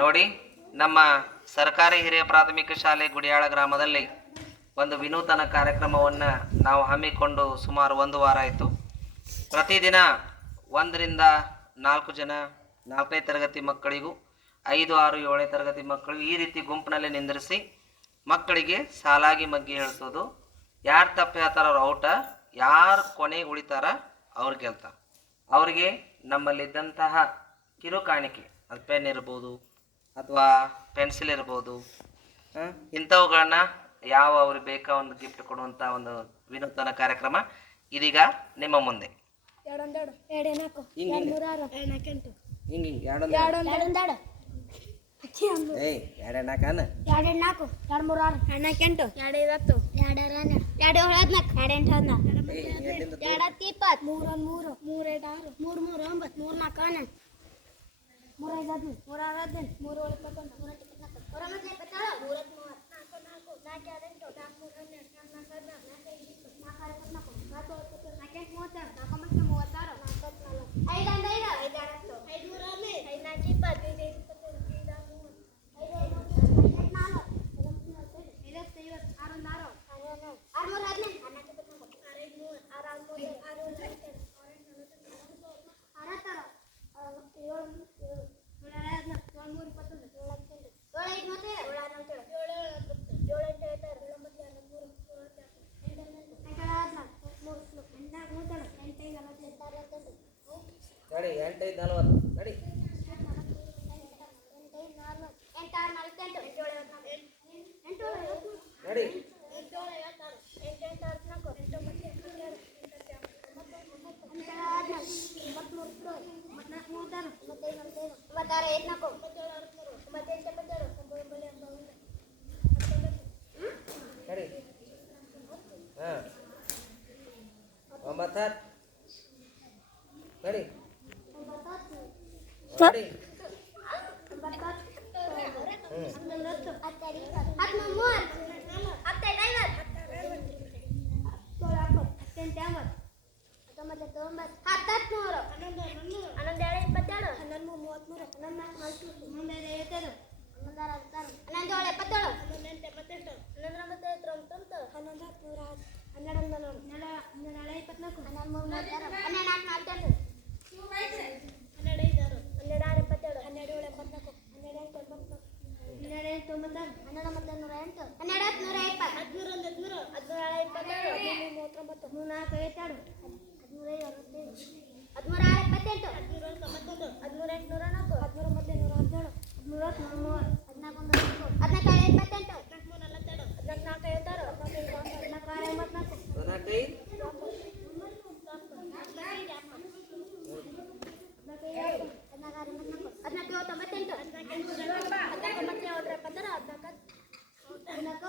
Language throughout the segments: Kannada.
ನೋಡಿ, ನಮ್ಮ ಸರ್ಕಾರಿ ಹಿರಿಯ ಪ್ರಾಥಮಿಕ ಶಾಲೆ ಗುಡಿಯಾಳ ಗ್ರಾಮದಲ್ಲಿ ಒಂದು ವಿನೂತನ ಕಾರ್ಯಕ್ರಮವನ್ನು ನಾವು ಹಮ್ಮಿಕೊಂಡು ಸುಮಾರು ಒಂದು ವಾರ ಆಯಿತು. ಪ್ರತಿದಿನ ಒಂದರಿಂದ ನಾಲ್ಕು ಜನ, ನಾಲ್ಕನೇ ತರಗತಿ ಮಕ್ಕಳಿಗೂ, ಐದು, ಆರು, ಏಳನೇ ತರಗತಿ ಮಕ್ಕಳು ಈ ರೀತಿ ಗುಂಪಿನಲ್ಲಿ ನಿಂದಿರಿಸಿ ಮಕ್ಕಳಿಗೆ ಸಾಲಾಗಿ ಮಗ್ಗಿ ಹೇಳ್ತೋದು ಯಾರು ತಪ್ಪು ಹೇಳ್ತಾರ ಅವ್ರು ಔಟ, ಯಾರು ಕೊನೆಗೆ ಉಳಿತಾರ ಅವ್ರು ಅಂತ ಅವರಿಗೆ ನಮ್ಮಲ್ಲಿದ್ದಂತಹ ಕಿರು ಕಾಣಿಕೆ ಅದು ಪೆನ್ ಇರ್ಬೋದು ಅಥವಾ ಪೆನ್ಸಿಲ್ ಇರ್ಬೋದು ಇಂಥವುಗಳನ್ನ ಯಾವ ಅವ್ರಿಗೆ ಬೇಕಾ ಒಂದು ಗಿಫ್ಟ್ ಕೊಡುವಂತ ಒಂದು ವಿನೂತನ ಕಾರ್ಯಕ್ರಮ ಇದೀಗ ನಿಮ್ಮ ಮುಂದೆ. ಮೂರ. ಮೂರು ಮೂರ ಮೂರು ಮೂರ ನಾಲ್ಕು મોરા રાધન મોરા રાધન મોરો ઓળખ મોરા ટિકિટ ના મોરા મત ને પતાળો મોરા Kain ako. Kumatay sa انا المواد مرة انا ما عملت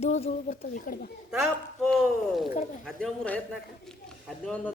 ಧೂಳು ಧೂಳು ಬರ್ತದೆ ಈ ಕಡೆ ಹದಿನೇಳು ಮೂರು ಐವತ್ನಾಲ್ಕು ಹದಿನೇಳು